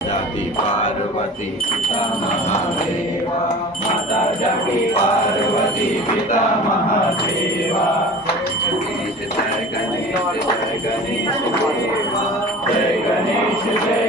जाती पार्वती पिता महादेवा माता जाती पार्वती पिता महादेवा गणेश जय गणेश जय गणेश देवा जय गणेश जय